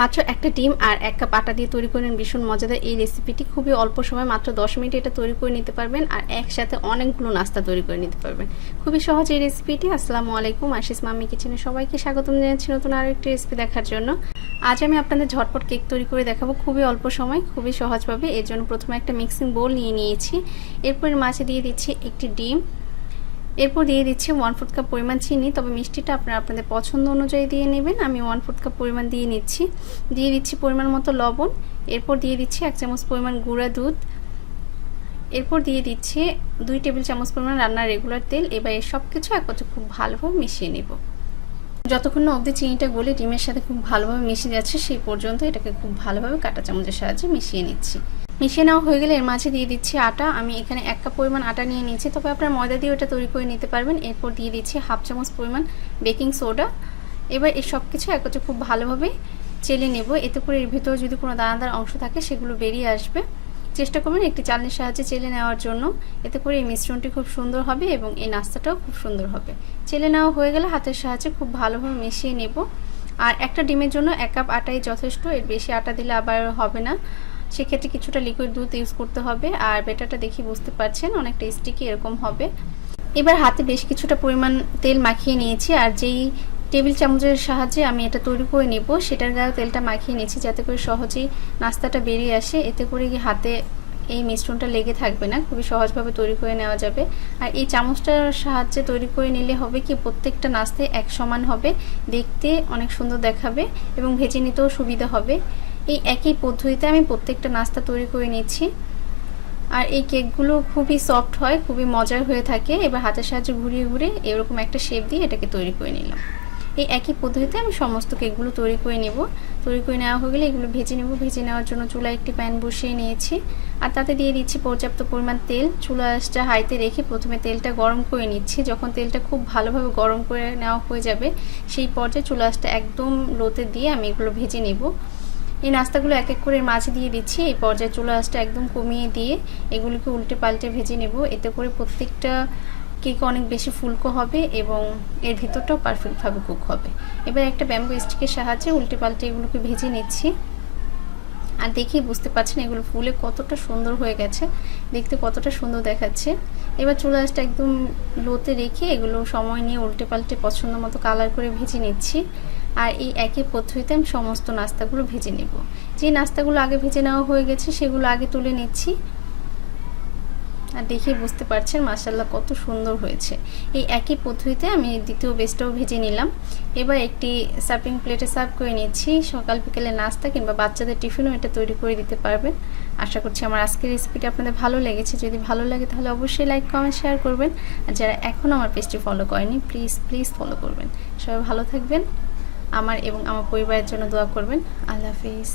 মাত্র একটা ডিম আর 1 কাপ আটা দিয়ে তৈরি করেন ভীষণ মজাদার এই রেসিপিটি। খুবই অল্প সময় মাত্র 10 মিনিটে এটা তৈরি করে নিতে পারবেন আর একসাথে অনেকগুলো নাস্তা তৈরি করে নিতে পারবেন। খুবই সহজ এই রেসিপিটি। আসসালামু আলাইকুম, আশিস মাম্মি কিচেনে সবাইকে স্বাগতম জানাচ্ছি নতুন আরও একটি রেসিপি দেখার জন্য। আজ আমি আপনাদের ঝটপট কেক তৈরি করে দেখাবো খুবই অল্প সময়, খুবই সহজভাবে। এর জন্য প্রথমে একটা মিক্সিং বোল নিয়ে নিয়েছি। এরপর মাঝে দিয়ে দিচ্ছি একটি ডিম, এরপর দিয়ে দিচ্ছি 1/4 কাপ পরিমাণ চিনি, তবে মিষ্টিটা আপনারা আপনাদের পছন্দ অনুযায়ী দিয়ে নেবেন। আমি 1/4 কাপ পরিমাণ দিয়ে নিচ্ছি। দিয়ে দিচ্ছি পরিমাণ মতো লবণ, এরপর দিয়ে দিচ্ছি 1 চামচ পরিমাণ গুঁড়া দুধ, এরপর দিয়ে দিচ্ছি 2 টেবিল চামচ পরিমাণ রান্নার রেগুলার তেল। এবার এই সব কিছু একত্রে খুব ভালোভাবে মিশিয়ে নেব। যতক্ষণ না অবধি চিনিটা গলে ডিমের সাথে খুব ভালোভাবে মিশে যাচ্ছে সেই পর্যন্ত এটাকে খুব ভালোভাবে কাঁটা চামচের সাহায্যে মিশিয়ে নিচ্ছি। মিশিয়ে নেওয়া হয়ে গেলে এর মাঝে দিয়ে দিচ্ছি আটা। আমি এখানে 1 কাপ পরিমাণ আটা নিয়ে নিয়েছি, তবে আপনারা ময়দা দিয়ে এটা তৈরি করে নিতে পারবেন। এরপর দিয়ে দিচ্ছি 1/2 চামচ পরিমাণ বেকিং সোডা। এবার এই সব কিছু একত্রে খুব ভালোভাবে চেলে নেব। এতে করে এর ভিতরে যদি কোনো দানাদার অংশ থাকে সেগুলো বেরিয়ে আসবে। চেষ্টা করবেন একটি চালনির সাহায্যে চেলে নেওয়ার জন্য, এতে করে এই মিশ্রণটি খুব সুন্দর হবে এবং এই নাস্তাটাও খুব সুন্দর হবে। চেলে নেওয়া হয়ে গেলে হাতের সাহায্যে খুব ভালোভাবে মিশিয়ে নেব। আর একটা ডিমের জন্য 1 কাপ আটাই যথেষ্ট, এর বেশি আটা দিলে আবার হবে না। সেক্ষেত্রে কিছুটা লিকুইড দুধ ইউজ করতে হবে। আর ব্যাটারটা দেখি বুঝতে পারছেন অনেকটা স্টিকি এরকম হবে। এবার হাতে বেশ কিছুটা পরিমাণ তেল মাখিয়ে নিয়েছি, আর যেই টেবিল চামচের সাহায্যে আমি এটা তৈরি করে নেব সেটার গায়ে তেলটা মাখিয়ে নিয়েছি, যাতে করে সহজেই নাস্তাটা বেরিয়ে আসে। এতে করে হাতে এই মিশ্রণটা লেগে থাকবে না, খুবই সহজভাবে তৈরি করে নেওয়া যাবে। আর এই চামচটার সাহায্যে তৈরি করে নিলে হবে কি প্রত্যেকটা নাস্তায় এক সমান হবে, দেখতে অনেক সুন্দর দেখাবে এবং ভেজে নিতেও সুবিধা হবে। এই একই পদ্ধতিতে আমি প্রত্যেকটা নাস্তা তৈরি করে নিচ্ছি। আর এই কেকগুলো খুবই সফট হয়, খুবই মজার হয়ে থাকে। এবার হাতের সাহায্যে ঘুরিয়ে ঘুরিয়ে এরকম একটা শেপ দিয়ে এটাকে তৈরি করে নিলাম। এই একই পদ্ধতিতে আমি সমস্ত কেকগুলো তৈরি করে নেব। তৈরি করে নেওয়া হয়ে গেলে এগুলো ভেজে নেব। ভেজে নেওয়ার জন্য চুলায় একটি প্যান বসিয়ে নিয়েছি, আর তাতে দিয়ে দিচ্ছি পর্যাপ্ত পরিমাণ তেল। চুলাটা হাইতে রেখে প্রথমে তেলটা গরম করে নিচ্ছি। যখন তেলটা খুব ভালোভাবে গরম করে নেওয়া হয়ে যাবে সেই পর্যায়ে চুলাটা একদম লোতে দিয়ে আমি এগুলো ভেজে নেব। এই নাস্তাগুলো এক এক করে মাঝে দিয়ে দিচ্ছি। এই পর্যায়ে চুলা আঁচটা একদম কমিয়ে দিয়ে এগুলোকে উল্টে পাল্টে ভেজে নেব। এতে করে প্রত্যেকটা কেক অনেক বেশি ফুলকো হবে এবং এর ভিতরটাও পারফেক্টভাবে কুক হবে। এবার একটা ব্যাম্বু স্টিকের সাহায্যে উল্টে পাল্টে এগুলোকে ভেজে নিচ্ছি। আর দেখেই বুঝতে পারছেন এগুলো ফুলে কতটা সুন্দর হয়ে গেছে, দেখতে কতটা সুন্দর দেখাচ্ছে। এবার চুলা আঁচটা একদম লোতে রেখে এগুলো সময় নিয়ে উল্টে পাল্টে পছন্দ মতো কালার করে ভেজে নিচ্ছি। আর এই একই পদ্ধতিতে আমি সমস্ত নাস্তাগুলো ভেজে নেব। যে নাস্তাগুলো আগে ভেজে নেওয়া হয়ে গেছে সেগুলো আগে তুলে নিচ্ছি। আর দেখেই বুঝতে পারছেন মাশাআল্লাহ কত সুন্দর হয়েছে। এই একই পদ্ধতিতে আমি দ্বিতীয় বেসটাও ভেজে নিলাম। এবার একটি সার্ভিং প্লেটে সার্ভ করে নিচ্ছি। সকাল বিকেলে নাস্তা কিংবা বাচ্চাদের টিফিনও এটা তৈরি করে দিতে পারবেন। আশা করছি আমার আজকের রেসিপিটা আপনাদের ভালো লেগেছে। যদি ভালো লাগে তাহলে অবশ্যই লাইক কমেন্ট শেয়ার করবেন। আর যারা এখনও আমার পেজটি ফলো করেনি প্লিজ ফলো করবেন। সবাই ভালো থাকবেন, আমার এবং আমার পরিবারের জন্য দোয়া করবেন। আল্লাহ হাফিজ।